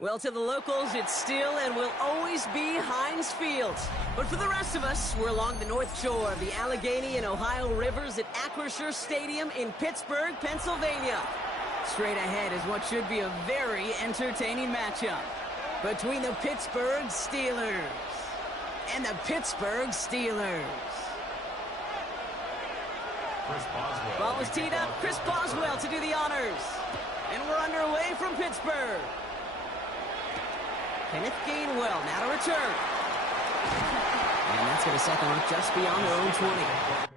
Well, to the locals, it's still and will always be Heinz Field. But for the rest of us, we're along the North Shore of the Allegheny and Ohio Rivers at Acrisure Stadium in Pittsburgh, Pennsylvania. Straight ahead is what should be a very entertaining matchup between the Pittsburgh Steelers and the Pittsburgh Steelers. Ball is teed up. Chris Boswell to do the honors. And we're underway from Pittsburgh. Kenneth Gainwell now to return. And that's going to set them up just beyond their own 20.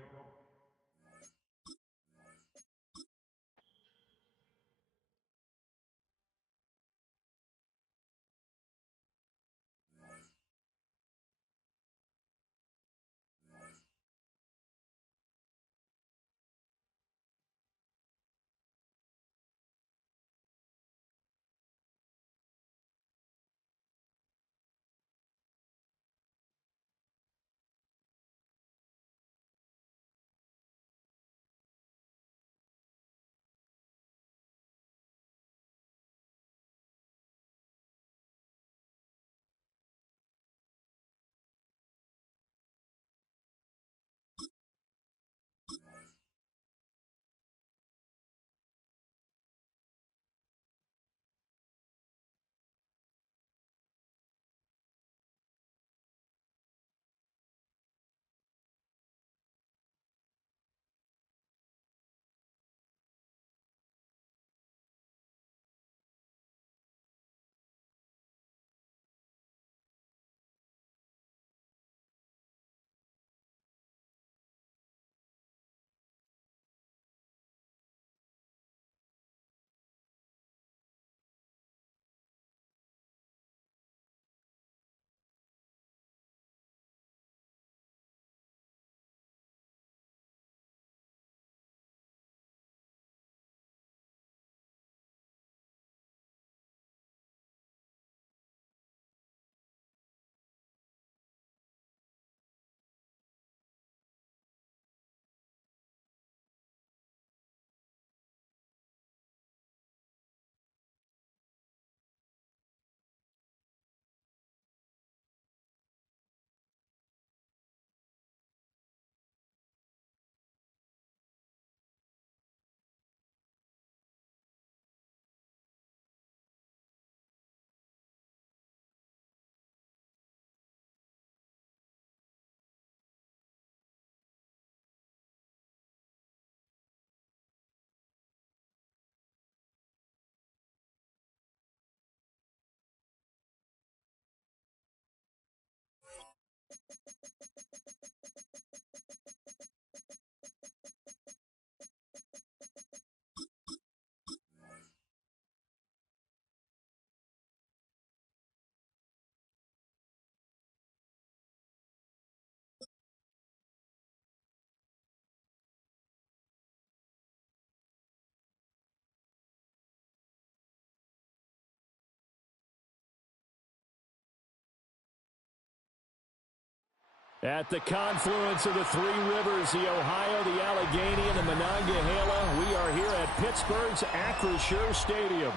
At the confluence of the three rivers, the Ohio, the Allegheny, and the Monongahela, we are here at Pittsburgh's Acrisure Stadium.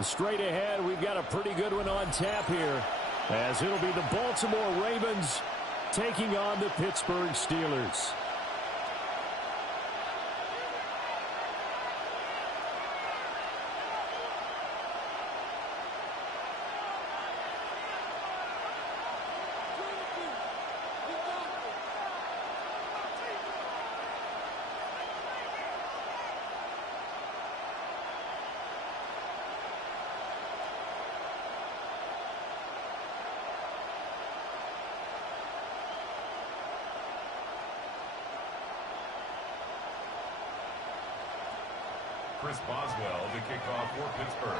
Straight ahead, we've got a pretty good one on tap here, as it'll be the Baltimore Ravens taking on the Pittsburgh Steelers. Chris Boswell to kick off for Pittsburgh.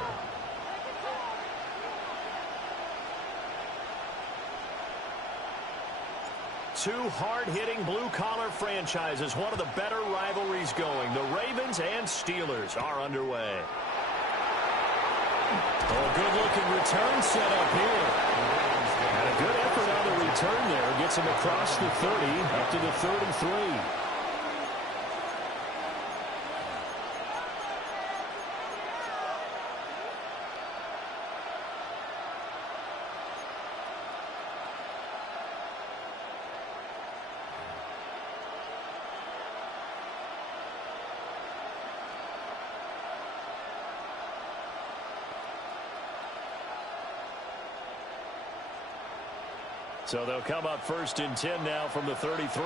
Two hard-hitting blue-collar franchises, one of the better rivalries going. The Ravens and Steelers are underway. Oh, good-looking return set up here. And a good effort on the return there. Gets him across the 30, up to the 33. So they'll come up first and 10 now from the 33.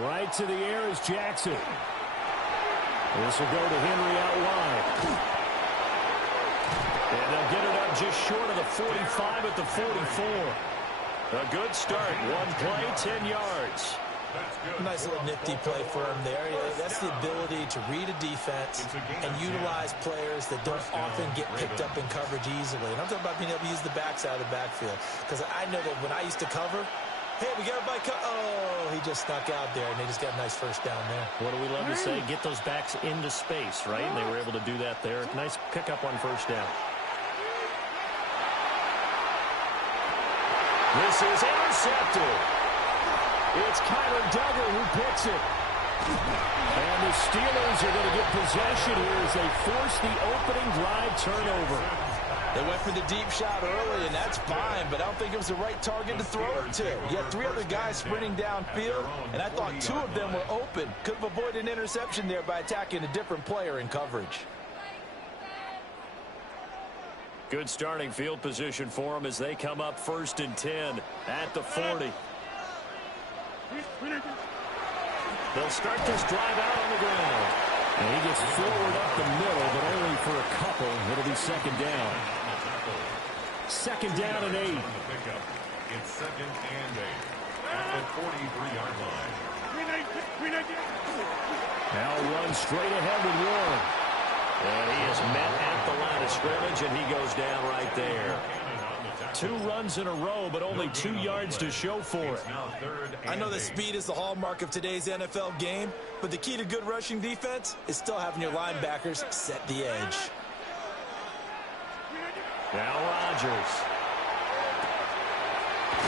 Right to the air is Jackson. This will go to Henry out wide. And they'll get it up just short of the 45 at the 44. A good start. One play, 10 yards. Nice little nifty play for him there. That's the ability to read a defense and utilize players that don't often get picked up in coverage easily. And I'm talking about being able to use the backside of the backfield. Because I know that when I used to cover, hey, we got everybody oh, he just snuck out there, and they just got a nice first down there. What do we love to say? Get those backs into space, right? And they were able to do that there. Nice pickup on first down. This is intercepted. It's Kyler Duggar who picks it. And the Steelers are going to get possession here as they force the opening drive turnover. They went for the deep shot early, and that's fine, but I don't think it was the right target to throw it to. You had 3 other guys sprinting downfield, and I thought 2 of them were open. Could have avoided an interception there by attacking a different player in coverage. Good starting field position for them as they come up first and 10 at the 40. They'll start this drive out on the ground. And he gets forward up the middle, but only for a couple. It'll be second down. Second down and 8. It's second and 8 at the 43-yard line. Now runs straight ahead with Warren. And he is met at the line of scrimmage, and he goes down right there. 2 runs in a row, but only 2 yards to show for it. I know that speed is the hallmark of today's NFL game, but the key to good rushing defense is still having your linebackers set the edge. Now Rodgers.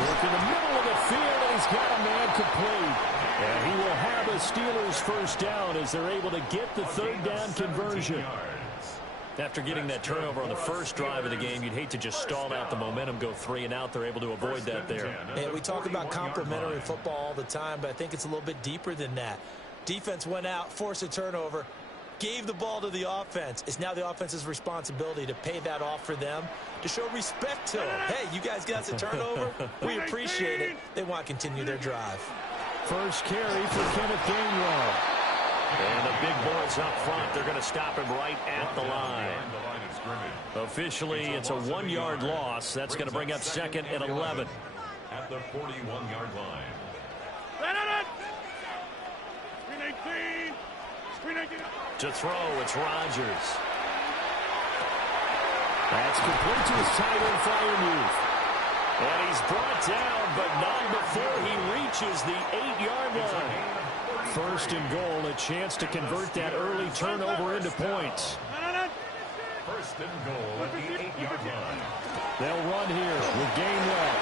Working the middle of the field, and he's got a man complete. And he will have a Steelers first down as they're able to get the third down conversion. After getting that turnover on the first drive of the game, you'd hate to just stall out the momentum, go 3 and out. They're able to avoid that there. And we talk about complementary football all the time, but I think it's a little bit deeper than that. Defense went out, forced a turnover, gave the ball to the offense. It's now the offense's responsibility to pay that off for them, to show respect to them. Hey, you guys got us a turnover. We appreciate it. They want to continue their drive. First carry for Kenneth Gainwell. And the big boys up front, they're going to stop him right at the line. Officially, it's a 1-yard loss. That's going to bring up second and 11. At the 41-yard line. To throw, it's Rodgers. That's complete to his tight end, Freiermuth. And he's brought down, but not before he reaches the 8-yard line. First and goal, a chance to convert that early turnover into points. First and goal at the 8-yard line. They'll run here with Gainwell.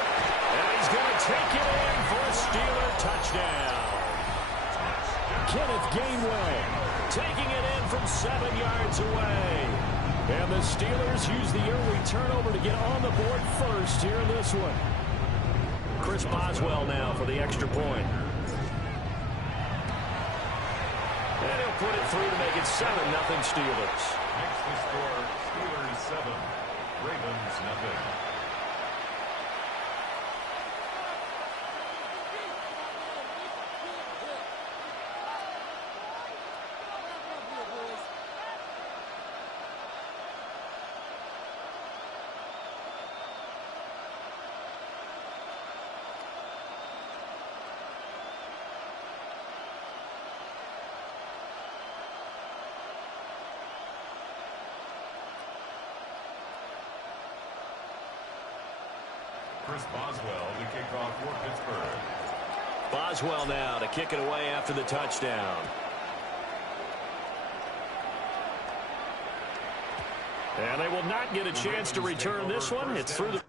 And he's going to take it in for a Steeler touchdown. Kenneth Gainwell taking it in from 7 yards away. And the Steelers use the early turnover to get on the board first here in this one. Chris Boswell now for the extra point. And he'll put it through to make it 7-0 Steelers. Next to score, Steelers 7, Ravens nothing. Chris Boswell to kick off for Pittsburgh. Boswell now to kick it away after the touchdown. And they will not get a chance to return this one. It's through the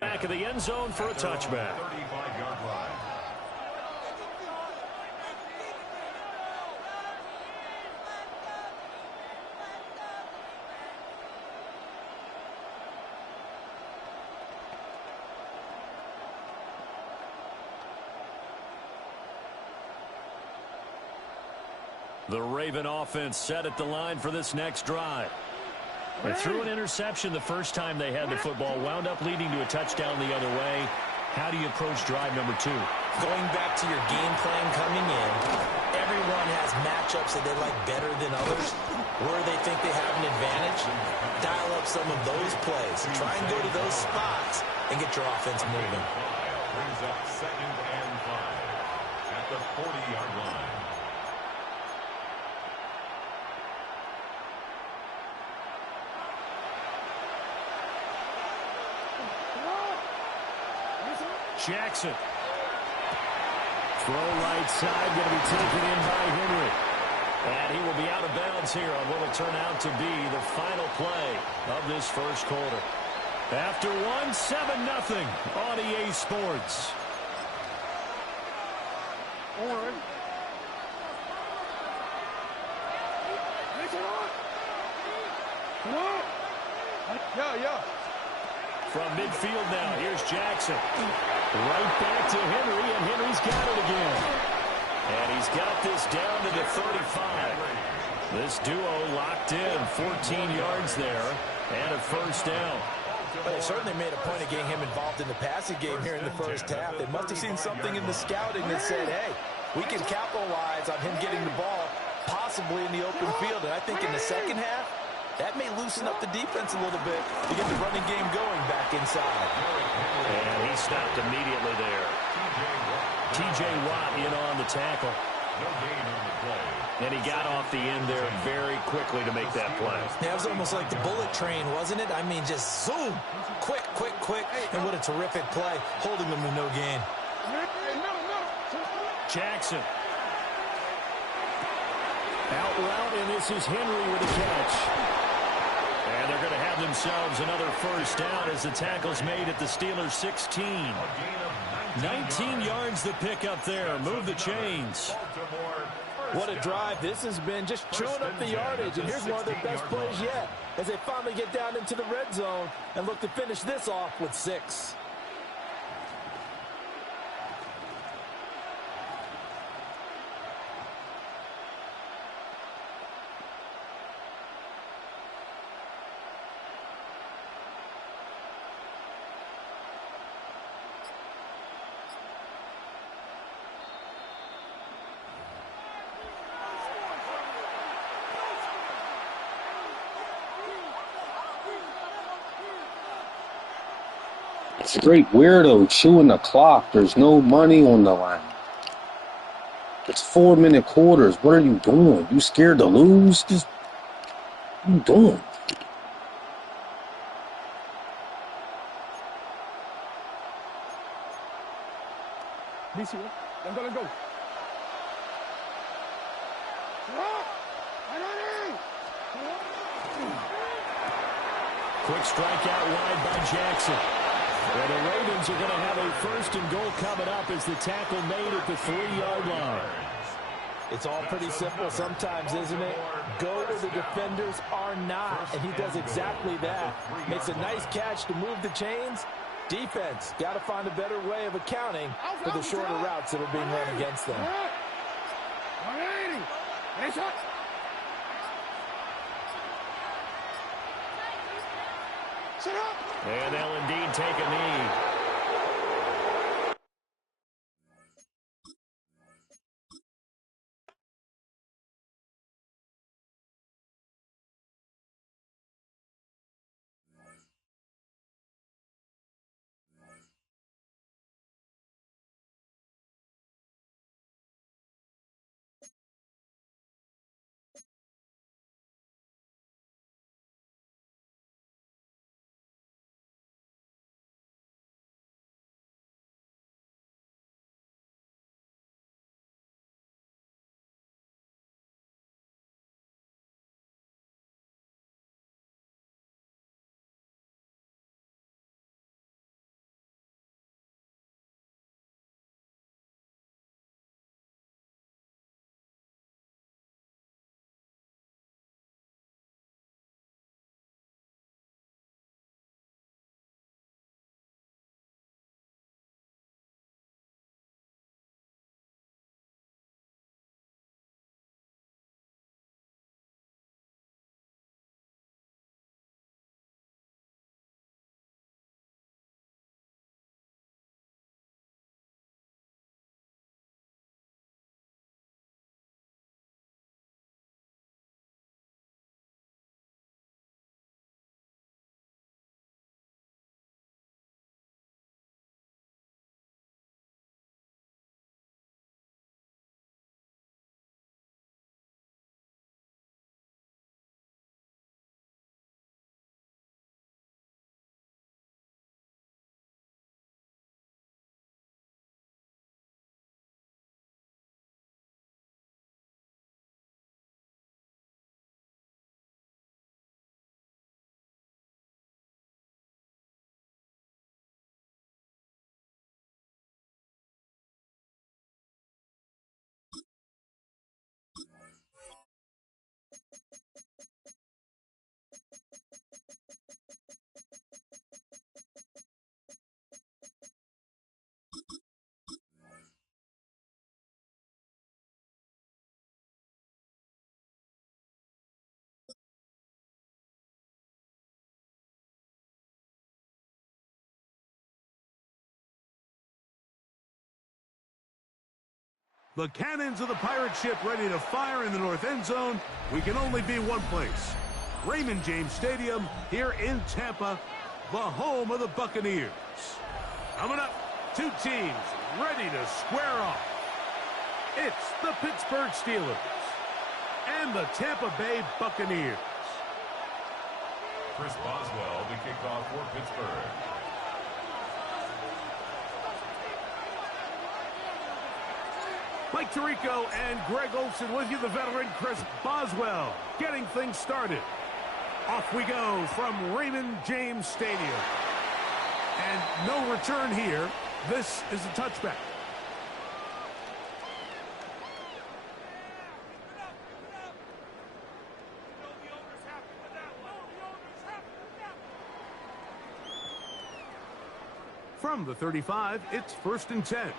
Back of the end zone for a touchback. 35-yard line. The Raven offense set at the line for this next drive. They threw an interception the first time they had the football, wound up leading to a touchdown the other way. How do you approach drive number 2? Going back to your game plan coming in, everyone has matchups that they like better than others, where they think they have an advantage. Dial up some of those plays. Try and go to those spots and get your offense moving. Brings up 2nd and 5 at the 40-yard line. Jackson. Throw right side, going to be taken in by Henry. And he will be out of bounds here on what will turn out to be the final play of this first quarter. After one, 7-0 on EA Sports. Yeah. From midfield now, here's Jackson. Right back to Henry, and Henry's got it again. And he's got this down to the 35. This duo locked in, 14 yards there, and a first down. Well, they certainly made a point of getting him involved in the passing game here in the first half. They must have seen something in the scouting that said, hey, we can capitalize on him getting the ball possibly in the open field. And I think in the second half, that may loosen up the defense a little bit to get the running game going back inside. And he stopped immediately there. T.J. Watt in on the tackle. No gain on the play. And he got off the end there very quickly to make that play. That was almost like the bullet train, wasn't it? I mean, just zoom. Quick. And what a terrific play, holding them to no gain. Jackson. Out route, and this is Henry with a catch. And they're going to have themselves another first down as the tackle's made at the Steelers' 16. 19 yards the pick up there. Move the chains. What a drive. This has been just chewing up the yardage. And here's one of their best plays yet as they finally get down into the red zone and look to finish this off with 6. Straight weirdo chewing the clock. There's no money on the line. It's 4-minute quarters. What are you doing? You scared to lose? Just what are you doing? Let's go. Quick strike out wide by Jackson. Well, the Ravens are going to have a first and goal coming up as the tackle made at the 3-yard line. It's all pretty simple sometimes, isn't it? Go where the defenders are not, and he does exactly that. Makes a nice catch to move the chains. Defense, got to find a better way of accounting for the shorter routes that are being run against them. And they'll indeed take a knee. The cannons of the pirate ship ready to fire in the north end zone. We can only be one place. Raymond James Stadium here in Tampa, the home of the Buccaneers. Coming up, two teams ready to square off. It's the Pittsburgh Steelers and the Tampa Bay Buccaneers. Chris Boswell to kick off for Pittsburgh. Mike Tirico and Greg Olsen with you, the veteran Chris Boswell, getting things started. Off we go from Raymond James Stadium. And no return here. This is a touchback. From the 35, it's 1st and 10.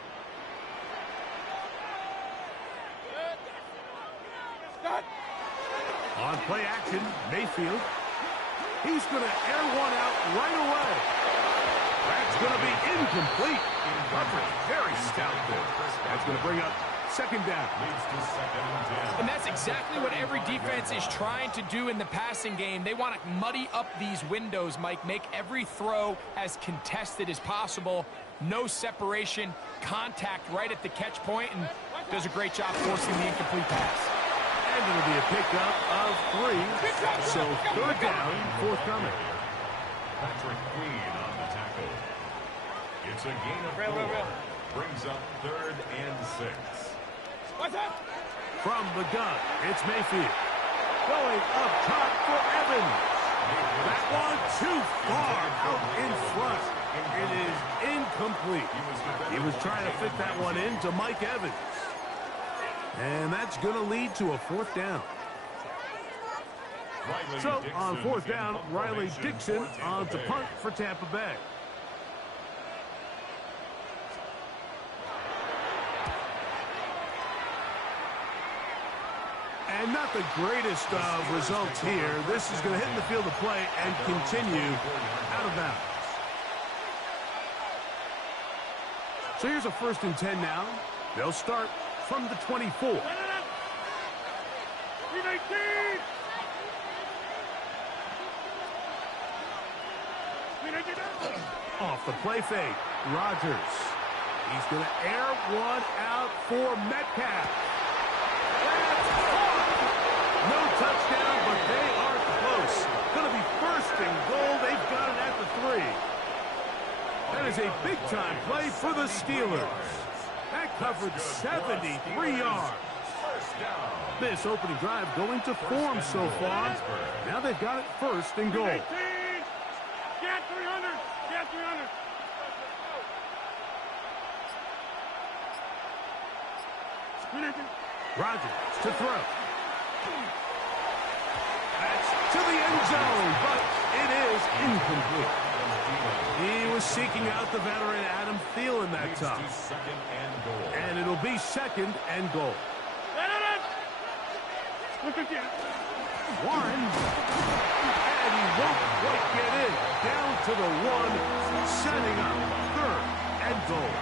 On play action, Mayfield. He's going to air one out right away. That's going to be incomplete. Coverage very stout there. That's going to bring up 2nd down. And that's exactly what every defense is trying to do in the passing game. They want to muddy up these windows, Mike, make every throw as contested as possible. No separation, contact right at the catch point, and does a great job forcing the incomplete pass. And it'll be a pickup of 3. So 3rd down, forthcoming. Patrick Queen on the tackle. It's a gain of 4. Brings up 3rd and 6. From the gun, it's Mayfield. Going up top for Evans. That one too far out in front. It is incomplete. He was trying to fit that one into Mike Evans. And that's going to lead to a 4th down. So on 4th down, Riley Dixon on to punt for Tampa Bay. And not the greatest of results here. This is going to hit the field of play and continue out of bounds. So here's a 1st and 10 now. They'll start from the 24. Off the play fake, Rodgers. He's going to air one out for Metcalf. No touchdown, but they are close. Going to be 1st and goal. They've got it at the 3. That is a big-time play for the Steelers. That covered 73 yards. This opening drive going to form so far. Now they've got it 1st and goal. Get 300! Get 300! Rodgers to throw. That's to the end zone, but it is incomplete. He was seeking out the veteran Adam Thielen that time. And it'll be 2nd and goal. Warren. And he won't quite get in. Down to the 1, setting up 3rd and goal.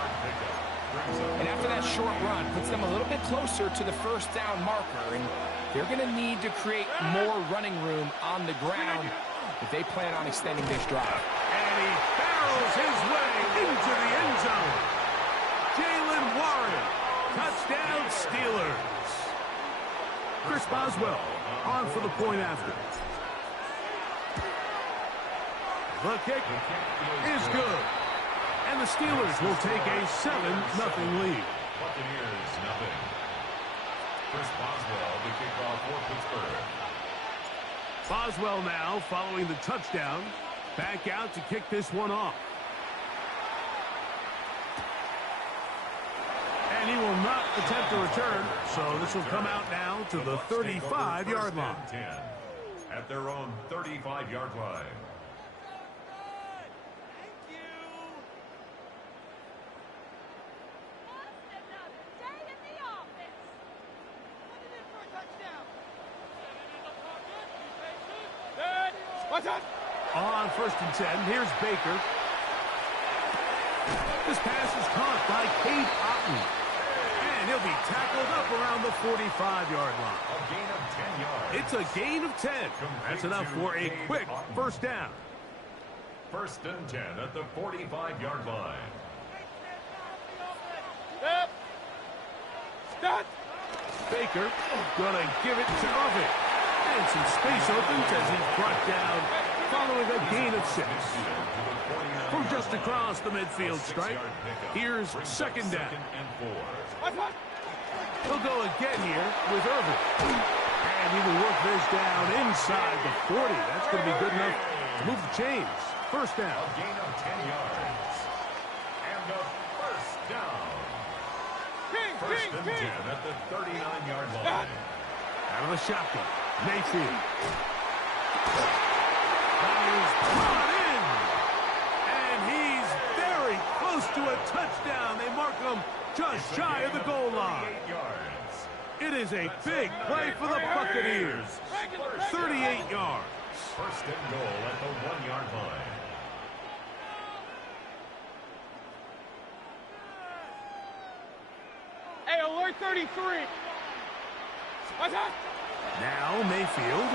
And after that short run, puts them a little bit closer to the 1st down marker. And they're going to need to create more running room on the ground if they plan on extending this drive. And he barrels his way into the end zone. Jalen Warren. Touchdown Steelers. Chris Boswell on for the point after. The kick is good. And the Steelers will take a 7-0 lead. Buccaneers, 0. Chris Boswell to kick off for Pittsburgh. Boswell now following the touchdown. Back out to kick this one off. And he will not attempt a return, so this will come out now to the 35-yard line. 10 at their own 35-yard line. On 1st and 10, here's Baker. This pass is caught by Cade Otton. And he'll be tackled up around the 45-yard line. A gain of 10 yards. It's a gain of 10. That's enough for a quick first down. First and 10 at the 45-yard line. Stop. Baker gonna give it to Irvin. And some space opens as he's brought down following a gain of 6. From just across the midfield stripe, here's second down. He'll go again here with Irvin. And he will work this down inside the 40. That's going to be good enough to move the chains. First down. A gain of 10 yards. And a first down. First and 10 at the 39-yard line. Out of the shotgun. Mayfield. That is brought in. And he's very close to a touchdown. They mark him just shy of the goal line. It is a big play for the Buccaneers. 38 yards. First and goal at the 1-yard line. Hey, alert 33. What's that? Now Mayfield.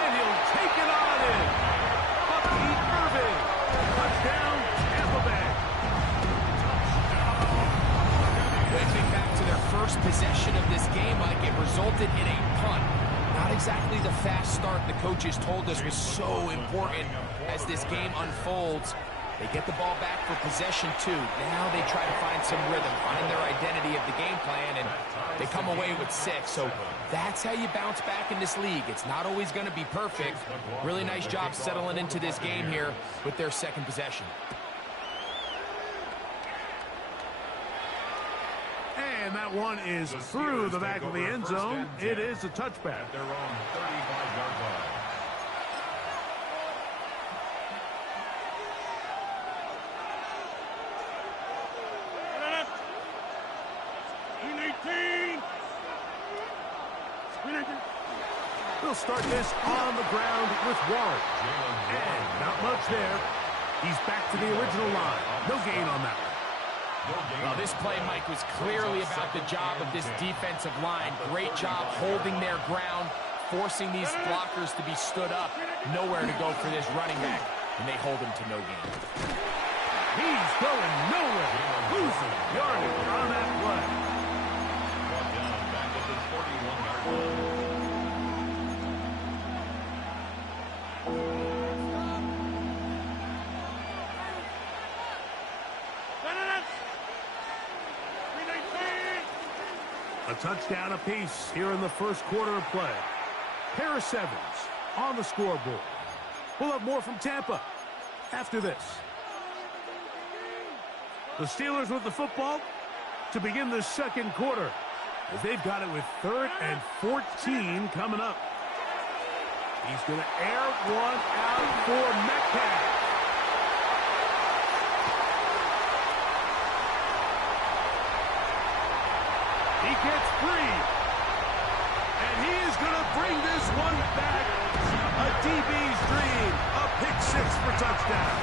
And he'll take it on in. Bucky Irvin. Touchdown, Tampa Bay. Getting back to their first possession of this game, Mike, it resulted in a punt. Not exactly the fast start the coaches told us was so important as this game unfolds. They get the ball back for possession 2. Now they try to find some rhythm, find their identity of the game plan, and they come away with 6. So that's how you bounce back in this league. It's not always going to be perfect. Really nice job settling into this game here with their second possession. And that one is through the back of the end zone. It is a touchback. At their own 35-yard line. We'll start this on the ground with Warren. And not much there. He's back to the original line. No gain on that one. Well, this play, Mike, was clearly about the job of this defensive line. Great job holding their ground, forcing these blockers to be stood up. Nowhere to go for this running back, and they hold him to no gain. He's going nowhere. Losing yardage on that play. Brought down back at the 41-yard line. A touchdown apiece here in the first quarter of play. Pair of 7s on the scoreboard. We'll have more from Tampa after this. The Steelers with the football to begin the second quarter, as they've got it with 3rd and 14 coming up. He's going to air one out for Metcalf. He gets free. And he is going to bring this one back. A DB's dream. A pick 6 for touchdown.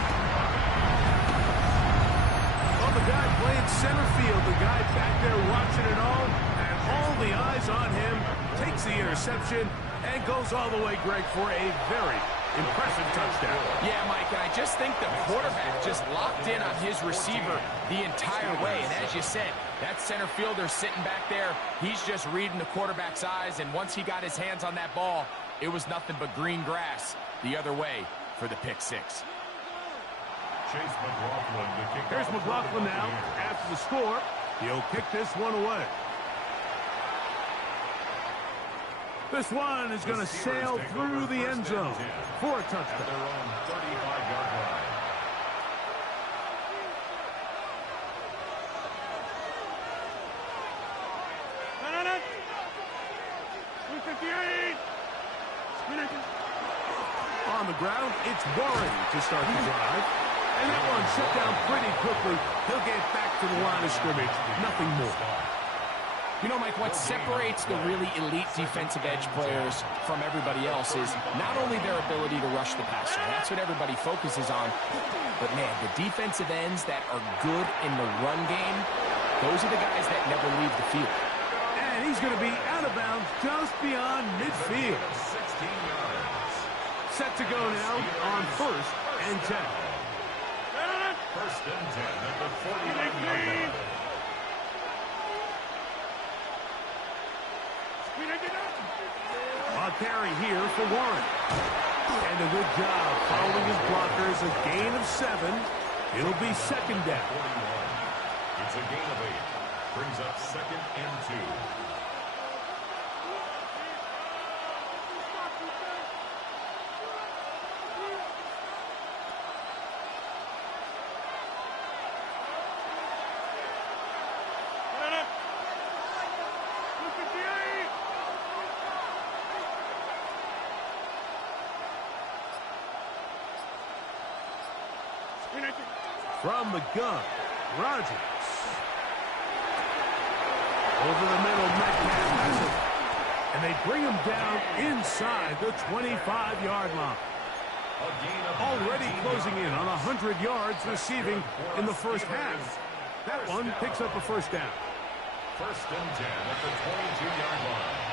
Well, the guy playing center field, the guy back there watching it all, and all the eyes on him, takes the interception and goes all the way, Greg, for a very impressive touchdown. Yeah, Mike, and I just think the quarterback just locked in on his receiver the entire way. And as you said, that center fielder sitting back there, he's just reading the quarterback's eyes. And once he got his hands on that ball, it was nothing but green grass the other way for the pick 6. Chase McLaughlin to kick. Here's McLaughlin now. After the score, he'll kick this one away. This one is going to sail through the end zone for a touchdown. At their own 35-yard line. On the ground, it's Warren to start the drive. And that one shut down pretty quickly. He'll get back to the line of scrimmage. Nothing more. You know, Mike, what separates the really elite defensive edge players from everybody else is not only their ability to rush the passer. That's what everybody focuses on. But, man, the defensive ends that are good in the run game, Those are the guys that never leave the field. And he's going to be out of bounds just beyond midfield. 16 yards. Set to go now on 1st and 10. First and 10 at the 49-yard line. A carry here for Warren. And a good job following his blockers. A gain of 7. It'll be second down. 41. It's a gain of 8. Brings up 2nd and 2. From the gun, Rodgers. Over the middle, Metcalf has it. And they bring him down inside the 25-yard line. Already closing in on 100 yards receiving in the first half. That one picks up a first down. First and 10 at the 22-yard line.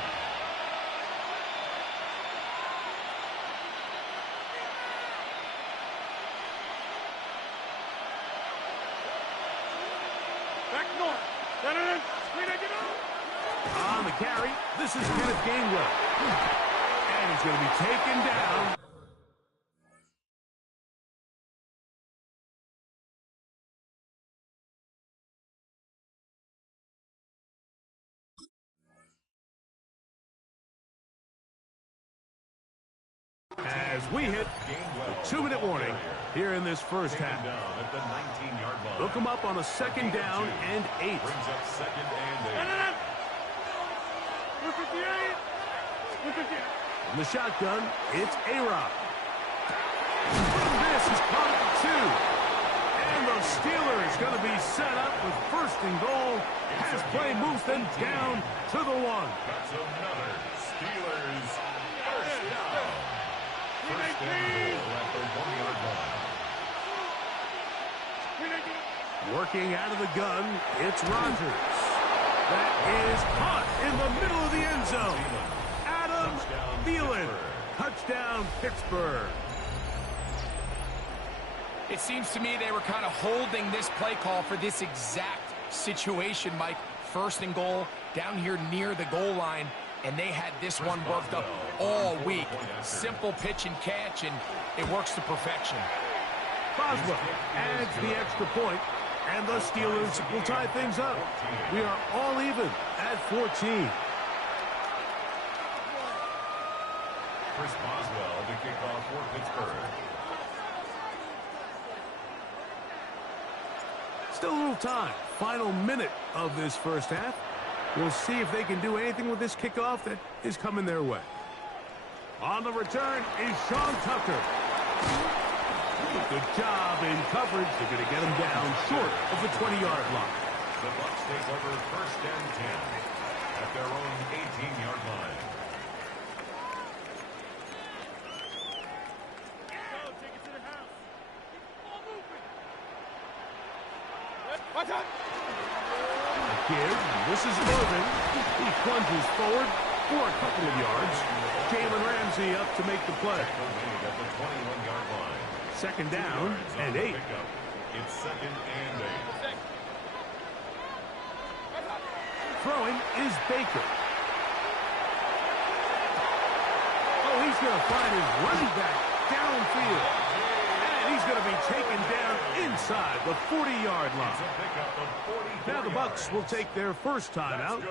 On the carry, this is Kenneth Gainwell. And he's going to be taken down. As we hit the 2-minute warning here in this first half. Look him up on a second down and 8. Brings up 2nd and 8. From the shotgun, it's A-Rod. This is caught at 2. And the Steelers going to be set up with 1st and goal as play moves them down to the 1. That's another Steelers first down. First and goal at the 1-yard line. Working out of the gun, it's Rodgers. That is caught in the middle of the end zone. Adam Thielen. Touchdown, Pittsburgh. It seems to me they were kind of holding this play call for this exact situation, Mike. 1st and goal, down here near the goal line, and they had this one worked up all week. Simple pitch and catch, and it works to perfection. Boswell adds the extra point, and the Steelers will tie things up. We are all even at 14. Chris Boswell to kick off for Pittsburgh. Still a little time. Final minute of this first half. We'll see if they can do anything with this kickoff that is coming their way. On the return is Sean Tucker. Good job in coverage. They're going to get him down short of the 20-yard line. The Bucs take over 1st and 10 at their own 18-yard line. Kid, this is Irvin. He plunges forward for a couple of yards. Jalen Ramsey up to make the play. At the 21-yard line. Second down and 8. It's 2nd and 8. Throwing is Baker. Oh, he's going to find his running back downfield. And he's going to be taken down inside the 40-yard line. Now the Bucs will take their first timeout,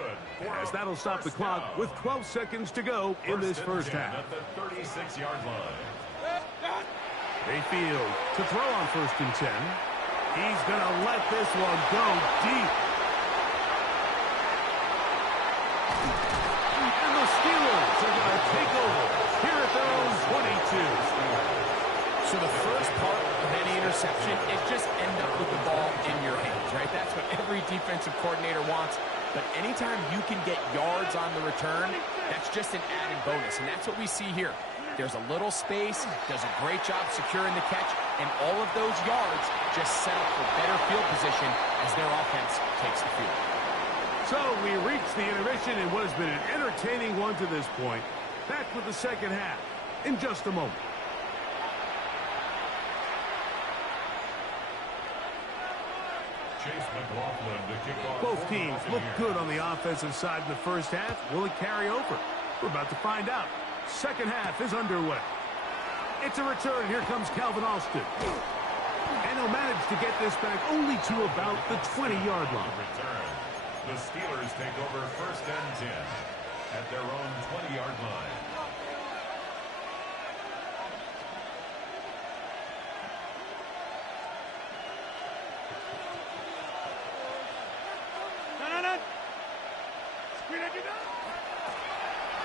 as that'll stop the clock with 12 seconds to go in this first half. At the 36-yard line. Mayfield to throw on 1st and 10. He's going to let this one go deep. And the Steelers are going to take over here at their own 22. So the first part of any interception is just end up with the ball in your hands, right? That's what every defensive coordinator wants. But anytime you can get yards on the return, that's just an added bonus. And that's what we see here. There's a little space, does a great job securing the catch, and all of those yards just set up for better field position as their offense takes the field. So we reach the intermission in what has been an entertaining one to this point. Back with the second half in just a moment. Both teams look good on the offensive side in the first half. Will it carry over? We're about to find out. Second half is underway. It's a return. Here comes Calvin Alston. And he'll manage to get this back only to about the 20-yard line. Return. The Steelers take over first and 10 at their own 20-yard line.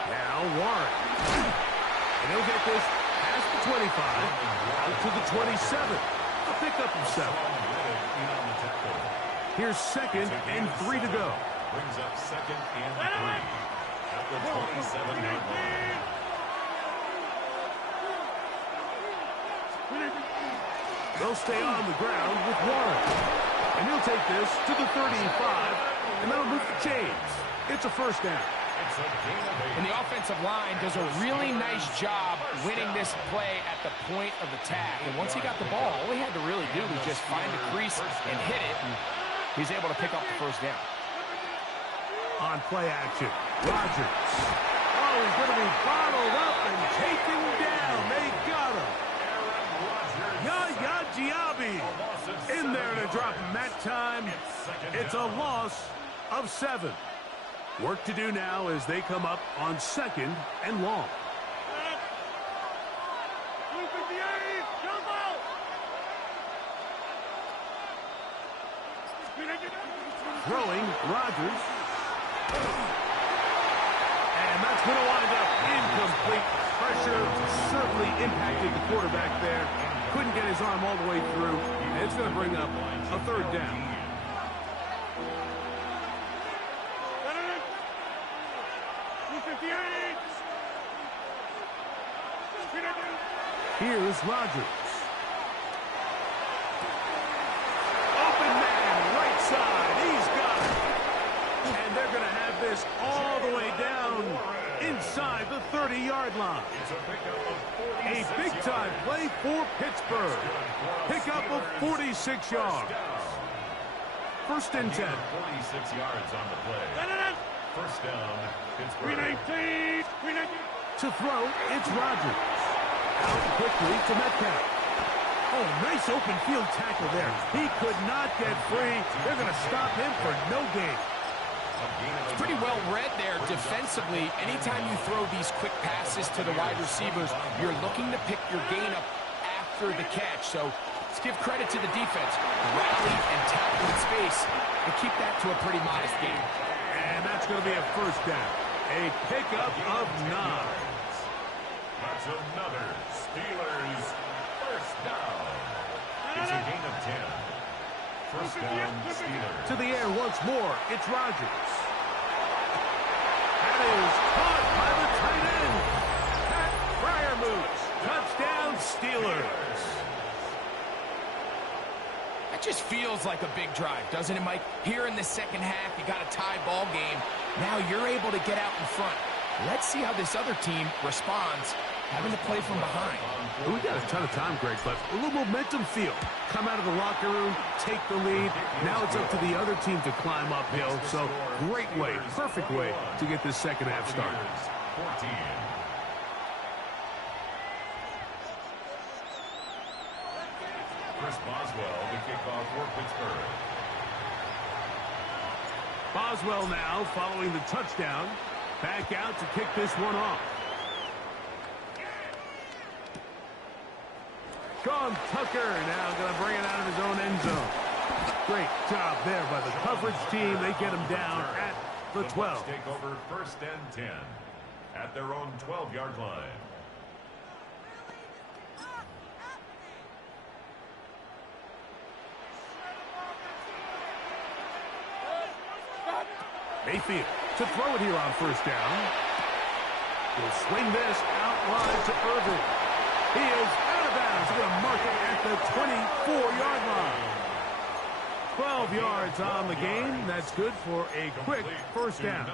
Now Warren. And he'll get this past the 25, out to the 27. A pickup of 7. Here's second and 3 to go. Brings up second and 3 at the 27-yard line. They'll stay on the ground with Warren. And he'll take this to the 35, and that'll move the chains. It's a first down. And the offensive line does a really nice job winning this play at the point of attack. And once he got the ball, all he had to really do was just find the crease and hit it. And he's able to pick up the first down. On play action, Rodgers. Oh, he's going to be bottled up and taken down. They got him. Yaya Diaby in there to drop him that time. It's a loss of 7. Work to do now as they come up on second and long. Throwing, Rodgers. And that's going to wind up incomplete. Pressure certainly impacted the quarterback there. Couldn't get his arm all the way through. And it's going to bring up a third down. Here's Rodgers. Open man, right side. He's got it. And they're going to have this all the way down inside the 30-yard line. A big-time play for Pittsburgh. Pickup of 46 yards. First and 10. 46 yards on the play. First down, Pittsburgh. To throw, it's Rodgers. Out quickly to Metcalf. Oh, nice open field tackle there. He could not get free. They're going to stop him for no gain. It's pretty well read there defensively. Anytime you throw these quick passes to the wide receivers, you're looking to pick your gain up after the catch. So let's give credit to the defense. Rally and tackle in space and keep that to a pretty modest gain. And that's going to be a first down. A pickup of 9. That's another Steelers first down. It's a gain of 10. First down, Steelers. To the air once more, it's Rodgers. That is caught by the tight end. Pat Fryermuth. Touchdown, Steelers. That just feels like a big drive, doesn't it, Mike? Here in the second half, you got a tie ball game. Now you're able to get out in front. Let's see how this other team responds, having to play from behind. Well, we got a ton of time, Greg, but a little momentum feel. Come out of the locker room, take the lead. Now it's up to the other team to climb uphill. So great way, perfect way to get this second half started. 14. Chris Boswell to kick off for Pittsburgh. Boswell now following the touchdown. Back out to kick this one off. Sean Tucker now going to bring it out of his own end zone. Great job there by the coverage team. They get him down at the 12. Take over first and 10 at their own 12-yard line. Mayfield to throw it here on first down. He'll swing this out wide to Irving. He is out of bounds. He's going to mark it at the 24-yard line. 12 yards on the game. That's good for a quick first down.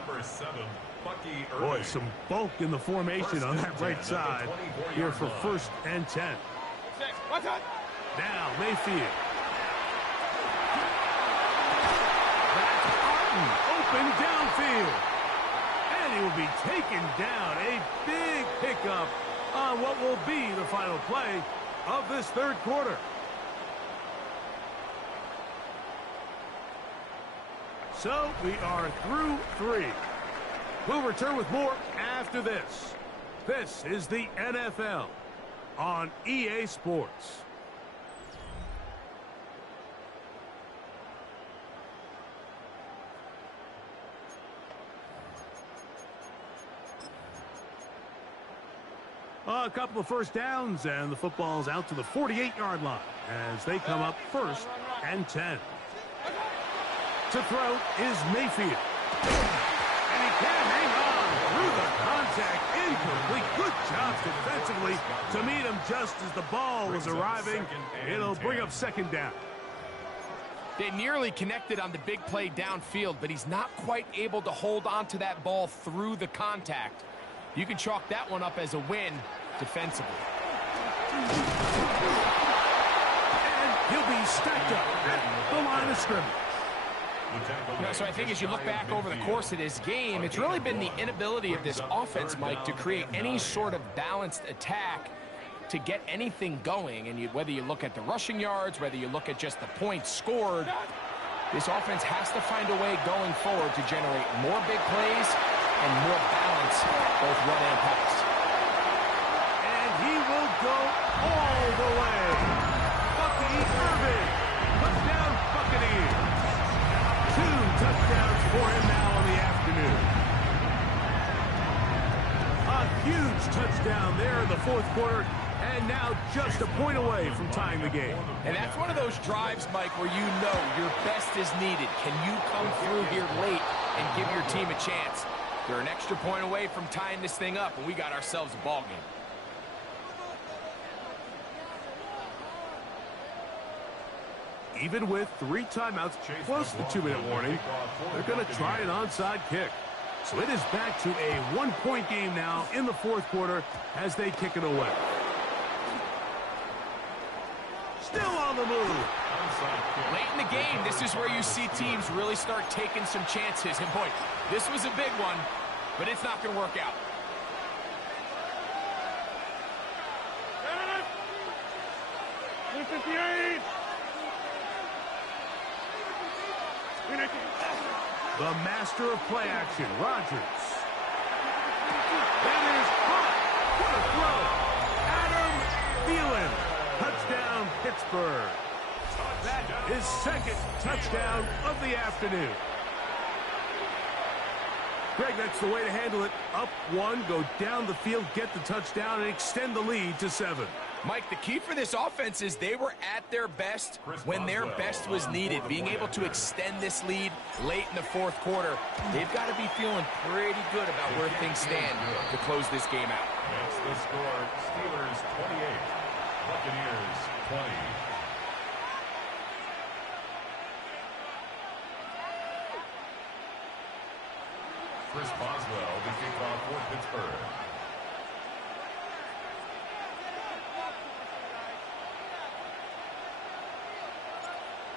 Boy, some bulk in the formation on that right side here for 1st and 10. Now Mayfield. That's Martin, open downfield. And he will be taken down. A big pickup on what will be the final play of this third quarter. So we are through 3. We'll return with more after this. This is the NFL on EA Sports. A couple of first downs, and the football's out to the 48-yard line as they come up 1st and 10. To throw is Mayfield. And he can't hang on through the contact. Incomplete. Good job defensively to meet him just as the ball was arriving. It'll bring up 2nd down. They nearly connected on the big play downfield, but he's not quite able to hold on to that ball through the contact. You can chalk that one up as a win defensively. And he'll be stacked up at the line of scrimmage. So I think as you look back over the course of this game, it's really been the inability of this offense, Mike, to create any sort of balanced attack to get anything going. And whether you look at the rushing yards, whether you look at just the points scored, this offense has to find a way going forward to generate more big plays and more balance, both run and pass. And he will go all the way. Bucky Irving. Touchdown, Buccaneers. 2 touchdowns for him now in the afternoon. A huge touchdown there in the 4th quarter, and now just a point away from tying the game. And that's one of those drives, Mike, where you know your best is needed. Can you come through here late and give your team a chance? They're an extra point away from tying this thing up, and we got ourselves a ball game. Even with 3 timeouts, plus the 2-minute warning, they're going to try an onside kick. So it is back to a 1-point game now in the 4th quarter as they kick it away. Still on the move. Late in the game, this is where you see teams really start taking some chances. And boy, this was a big one, but it's not going to work out. The master of play action, Rodgers. That is hot. What a throw. Adam Thielen. Touchdown, Pittsburgh. That is 2nd touchdown of the afternoon. Greg, that's the way to handle it. Up 1, go down the field, get the touchdown, and extend the lead to 7. Mike, the key for this offense is they were at their best when their best was needed. Being able to extend this lead late in the 4th quarter, they've got to be feeling pretty good about where things stand to close this game out. That's the score. Steelers 28, Buccaneers 20. Chris Boswell, the kickoff for Pittsburgh.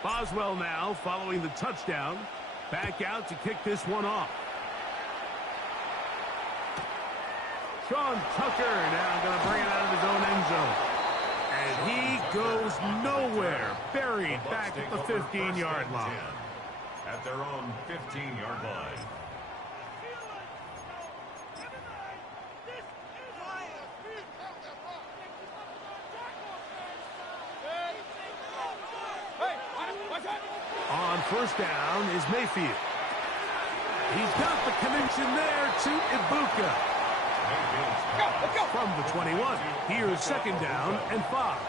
Boswell now following the touchdown. Back out to kick this one off. Sean Tucker now going to bring it out of his own end zone. And he goes nowhere. Buried back at the 15-yard line. At their own 15-yard line. On 1st down is Mayfield. He's got the connection there to Ibuka. Let's go. From the 21, here's 2nd down and 5.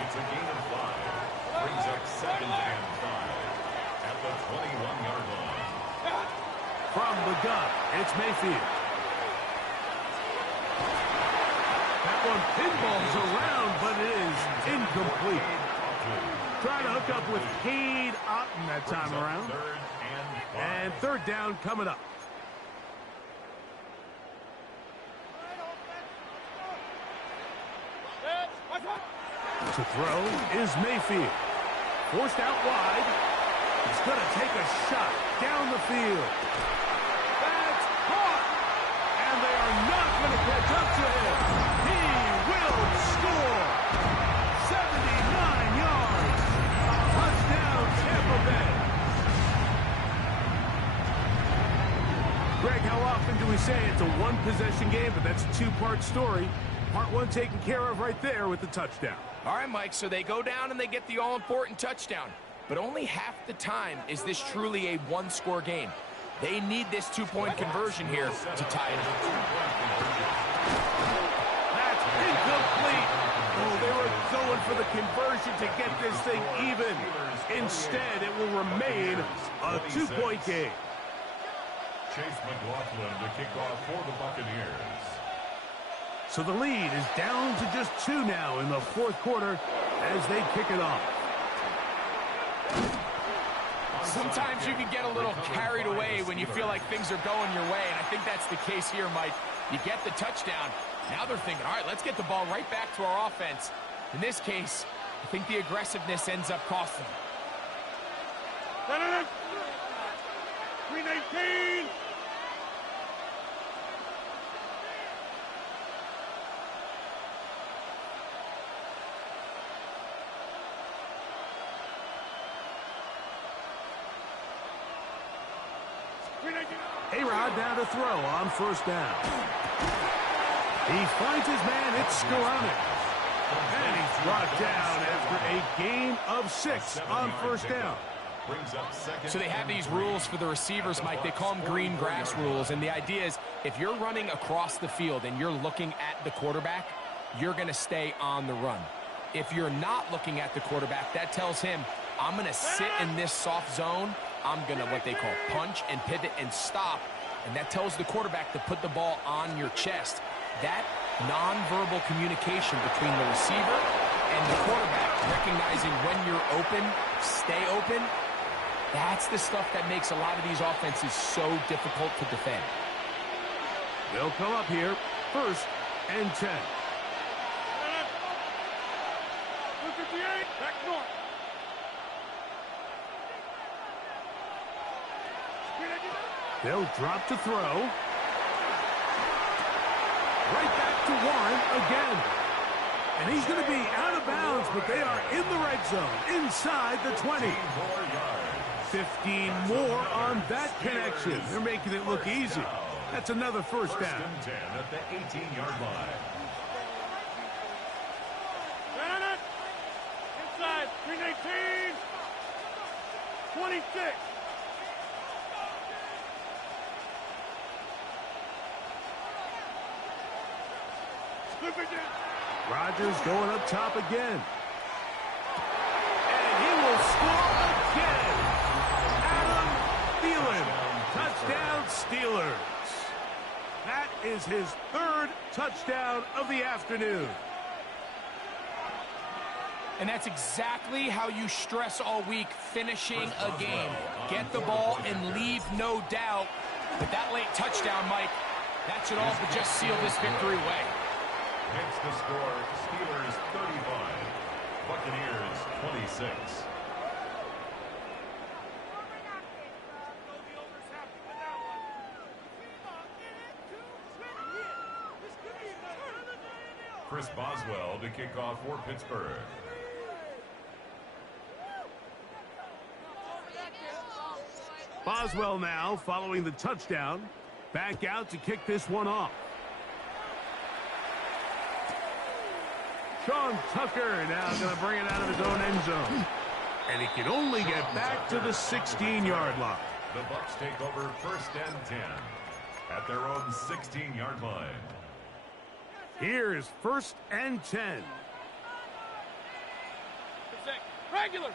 It's a gain of 5. Brings up 2nd and 5 at the 21-yard line. From the gun, it's Mayfield. one pinballs around, but it is incomplete. Trying to hook up with Cade Otton that time around. And third down coming up. To throw is Mayfield. Forced out wide. He's going to take a shot down the field. That's caught. And they are not going to catch up to him. He will score. 79 yards. Touchdown, Tampa Bay. Greg, how often do we say it's a one-possession game, but that's a two-part story? Part one taken care of right there with the touchdown. All right, Mike, so they go down and they get the all-important touchdown. But only half the time is this truly a one-score game. They need this two-point conversion here to tie it up. That's incomplete. Oh, they were going for the conversion to get this thing even. Instead, it will remain a two-point game. Chase McLaughlin to kick off for the Buccaneers. So the lead is down to just 2 now in the fourth quarter as they kick it off. Sometimes you can get a little carried away when you feel like things are going your way, and I think that's the case here, Mike. You get the touchdown. Now they're thinking, all right, let's get the ball right back to our offense. In this case, I think the aggressiveness ends up costing them. 319. A-Rod down to throw on first down. He finds his man, it's Skoranek. And he's brought down after a gain of 6 on first down. So they have these rules for the receivers, Mike. They call them green grass rules. And the idea is if you're running across the field and you're looking at the quarterback, you're going to stay on the run. If you're not looking at the quarterback, that tells him, I'm going to sit in this soft zone. I'm going to what they call punch and pivot and stop. And that tells the quarterback to put the ball on your chest. That nonverbal communication between the receiver and the quarterback, recognizing when you're open, stay open, that's the stuff that makes a lot of these offenses so difficult to defend. They'll come up here, 1st and 10. 258, back north. They'll drop to throw. Right back to Warren again. And he's going to be out of bounds, but they are in the red zone, inside the 20. 15 more on that connection. They're making it look easy. That's another first down. 10 at the 18-yard line. Inside, 319. 26. Rodgers going up top again. And he will score again. Adam Thielen. Touchdown Steelers. That is his 3rd touchdown of the afternoon. And that's exactly how you stress all week, finishing a game. Get the ball and leave no doubt. But that late touchdown, Mike, that should all but just seal this victory away. Makes the score Steelers 35, Buccaneers 26. Chris Boswell to kick off for Pittsburgh. Boswell now following the touchdown. Back out to kick this one off. Sean Tucker now going to bring it out of his own end zone. And he can only get back to the 16-yard line. The Bucs take over 1st and 10 at their own 16-yard line. Here's 1st and 10. Regular.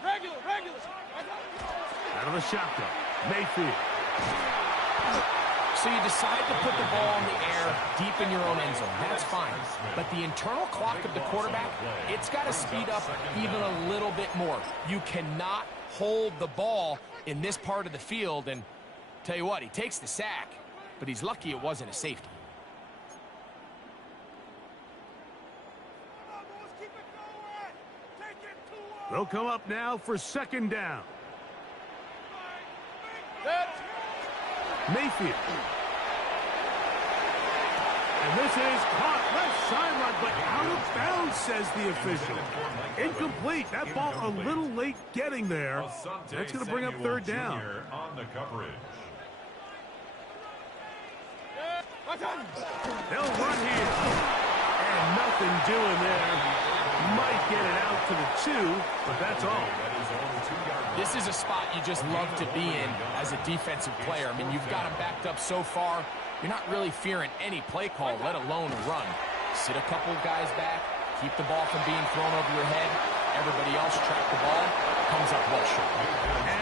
Out of the shotgun. Mayfield. So you decide to put the ball in the air deep in your own end zone. That's fine. But the internal clock of the quarterback, it's got to speed up even a little bit more. You cannot hold the ball in this part of the field. And tell you what, he takes the sack, but he's lucky it wasn't a safety. They'll come up now for second down. Mayfield. And this is caught left sideline, but out of bounds, says the official. Incomplete. That ball a little late getting there. That's going to bring up third down. On the coverage. They'll run here. And nothing doing there. Might get it out to the 2, but that's all. This is a spot you just love to be in as a defensive player. I mean, you've got him backed up so far, you're not really fearing any play call, let alone a run. Sit a couple of guys back, keep the ball from being thrown over your head. Everybody else track the ball, comes up well short.